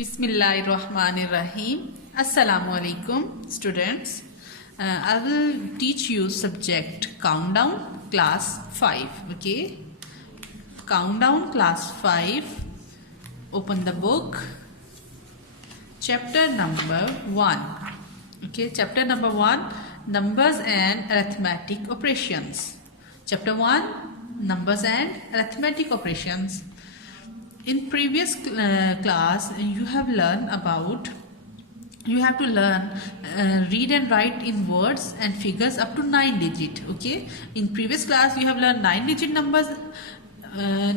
Bismillahirrahmanirrahim. Assalamu alaikum, students. I will teach you subject countdown class 5. Okay, countdown class 5. Open the book. Chapter number 1. Okay, chapter number 1, numbers and arithmetic operations. Chapter 1, numbers and arithmetic operations. In previous class you have learned about read and write in words and figures up to 9 digit. Okay, in previous class you have learned 9 digit numbers.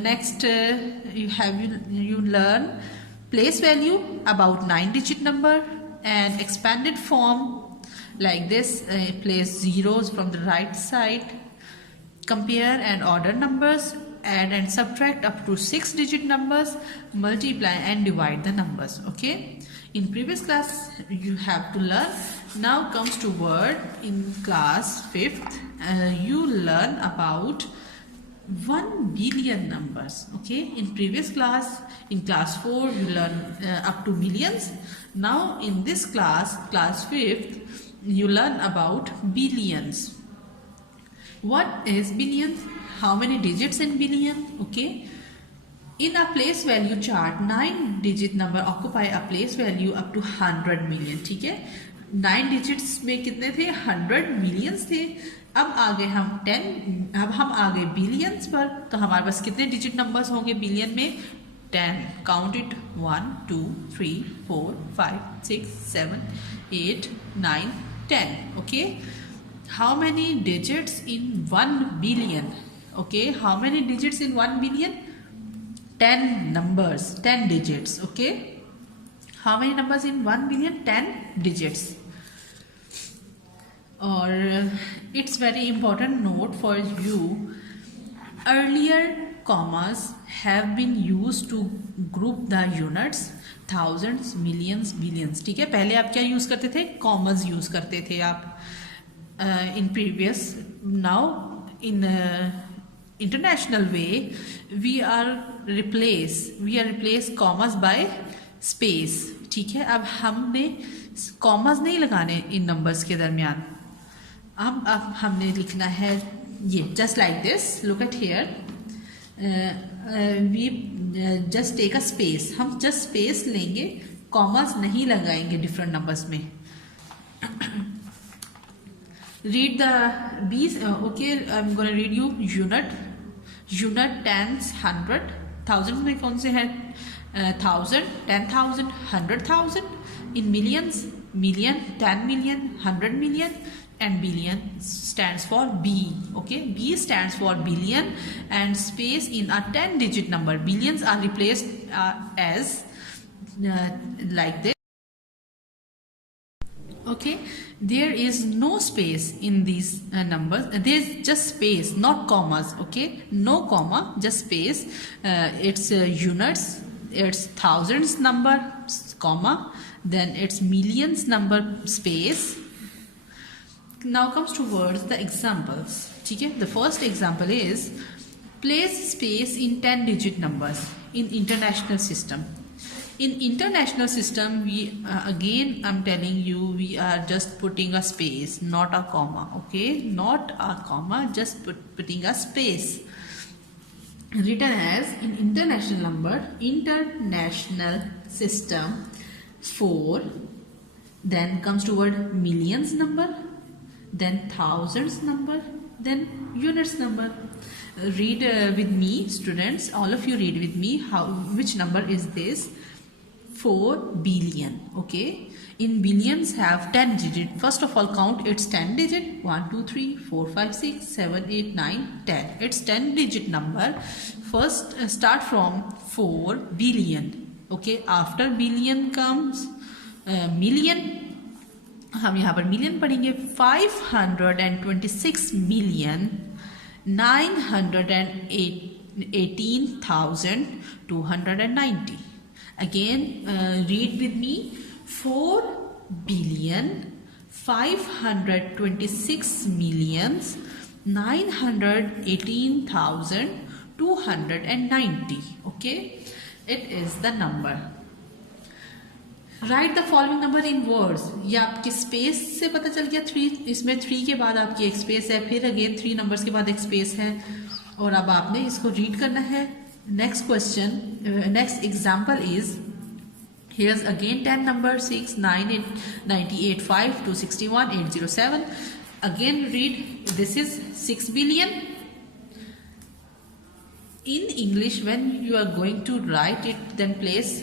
Next you learn place value about 9 digit number and expanded form like this. Place zeros from the right side, compare and order numbers, add and subtract up to 6 digit numbers, multiply and divide the numbers. Okay, in previous class you have to learn. Now comes to word. In class 5th you learn about 1 billion numbers. Okay, in previous class, in class 4 you learn up to millions. Now in this class 5th, you learn about billions. What is billions? How many digits in billion? Okay, in a place value chart 9 digit number occupy a place value up to 100 million. ठीक है, 9 digits में कितने थे? 100 millions थे. अब आगे हम 10, अब हम आगे billions पर. तो हमारे पास कितने digit numbers होंगे billion में? 10. Count it. 1 2 3 4 5 6 7 8 9 10. Okay, how many digits in 1 billion? Okay, how many digits in 1 billion? 10 numbers, 10 digits. Okay, how many numbers in 1 billion? 10 digits. Or it's very important note for you. Earlier commas have been used to group the units, thousands, millions, billions. ठीक है, पहले आप क्या use करते थे? Commerce use करते थे आप in previous. Now in international way we are replace commas by space. ठीक है, अब हमने commas नहीं लगाने इन numbers के दरमियान. अब हमने लिखना है ये just like this. Look at here. We just take a space. हम just space लेंगे, commas नहीं लगाएंगे different numbers में. Read the B's. Okay, I'm going to read you unit. Unit, tens, 100. Thousand में कौन से हैं? 1000, 10,000, 100,000. In millions, million, 10 million, 100 million, and billion stands for B. Okay, B stands for billion and space in a 10 digit number. Billions are replaced as like this. Okay, there is no space in these numbers. There is just space, not commas. Okay, no comma, just space. It's units, it's thousands number, comma, then it's millions number, space. Now comes to words, the examples. Okay, the first example is place space in 10 digit numbers in international system. In international system, we again I'm telling you, we are just putting a space, not a comma. Okay, not a comma, just putting a space. Written as in international number, international system 4. Then comes to word millions number, then thousands number, then units number. Read with me, students. All of you read with me. Which number is this? 4 billion. Okay, in billions have 10 digit. First of all count its 10 digit. 1 2 3 4 5 6 7 8 9 10. It's 10 digit number. First start from 4 billion. Okay, after billion comes million. हम यहाँ पर million पढ़ेंगे. 526 million 918,290. Again, read with me. 4 billion 526 millions 918,290. Okay, it is the number. Right the following number in words. ये आपके space से पता चल गया 3, इसमें 3 के बाद आपकी एक स्पेस है, फिर अगेन 3 नंबर्स के बाद एक स्पेस है, और अब आपने इसको रीड करना है। Next question, next example is, here's again 10 number 6, 9, 8, 98, 5, 261, 807. Again read, this is 6 billion. In English, when you are going to write it, then place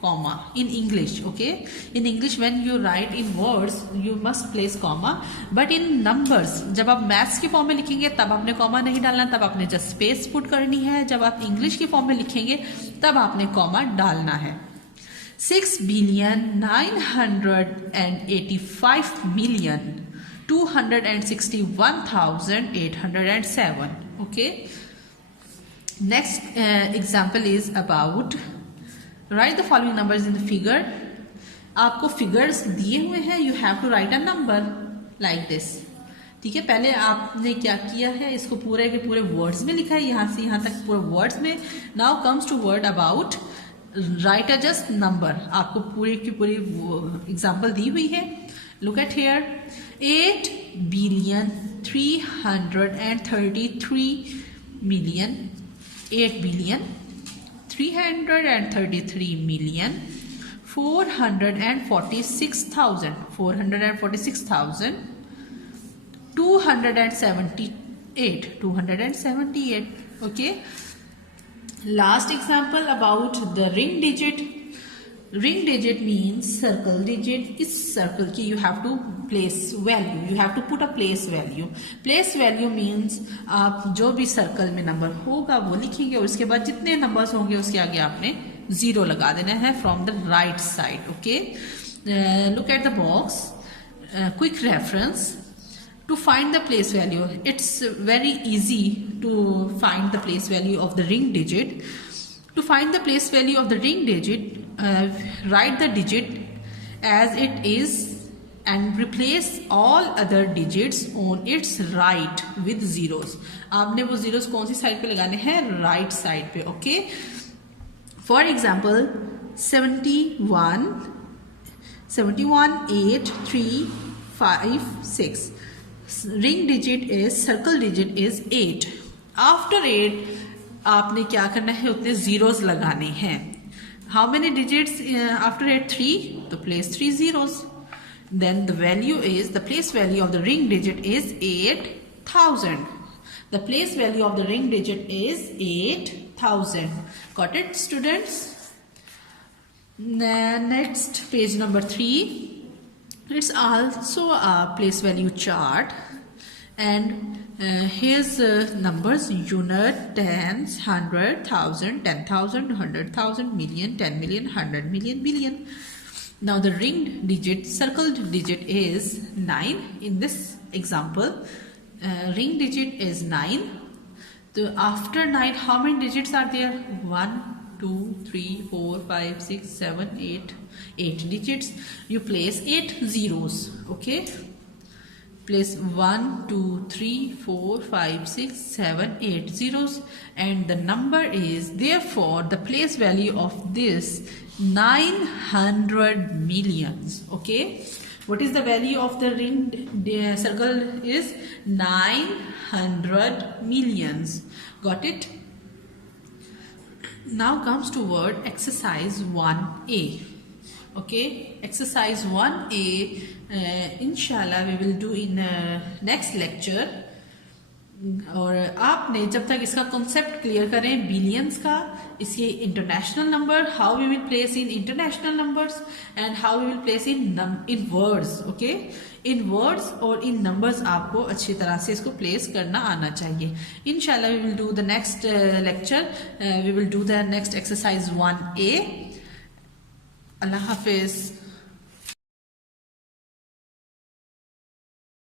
comma in English. Okay, in English when you write in words you must place comma, but in numbers जब आप maths की form में लिखेंगे तब आपने comma नहीं डालना, तब आपने जस्ट स्पेस पुट करनी है। जब आप इंग्लिश की फॉर्म में लिखेंगे तब आपने कॉमा डालना है। 6,985,261,807. Okay. Next example is about write the following numbers in the figure. आपको फिगर्स दिए हुए हैं, you have to write a number like this. ठीक है, पहले आपने क्या किया है, इसको पूरे के पूरे वर्ड्स में लिखा है, यहाँ से यहाँ तक पूरे वर्ड्स में। Now comes to word about, write a just number. आपको पूरी की पूरी एग्जाम्पल दी हुई है। Look at here, 8,333,000,000, 8,333,446,278. Okay. Last example about the ring digit. Ring digit means circle digit. इस circle की you have to place value. You have to put a place value. Place value means आप जो भी circle में number होगा वो लिखेंगे, और उसके बाद जितने नंबर्स होंगे उसके आगे आपने 0 लगा देना है from the right side. Okay. Look at the box. Quick reference. To find the place value, it's very easy to find the place value of the ring digit. To find the place value of the ring digit, write the digit as it is and replace all other digits on its right with zeros. आपने वो zeros कौन सी side पे लगाने हैं? right side पे. Okay. For example, 71,8,3,5,6. Ring digit is, circle digit is 8. After 8 आपने क्या करना है, उतने zeros लगाने हैं. How many digits after 8? 3. तो place 3 zeros. Then the value is, the place value of the ring digit is 8,000. The place value of the ring digit is 8,000. Got it, students? Next, page number 3. It's also a place value chart, and here's numbers: unit, tens, 100, 1,000, 10,000, 100,000, million, 10 million, 100 million, billion. Now the ring digit, circle digit is 9. In this example, ring digit is 9. So after 9, how many digits are there? 1, 2, 3, 4, 5, 6, 7, 8. 8 digits. You place 8 zeros. Okay. Place 1, 2, 3, 4, 5, 6, 7, 8 zeros, and the number is, therefore the place value of this 900 millions. Okay. What is the value of the ring circle is 900 millions. Got it? Now comes to word exercise 1A. Okay, exercise 1A, inshallah we will do in next lecture. और आपने जब तक इसका concept clear करें billions का, इसके international number, how we will place in international numbers, and how we will place in words. Okay, in words और in numbers आपको अच्छी तरह से इसको प्लेस करना आना चाहिए. इंशाल्लाह we will do the next lecture, we will do the next exercise 1A. Allah Hafiz.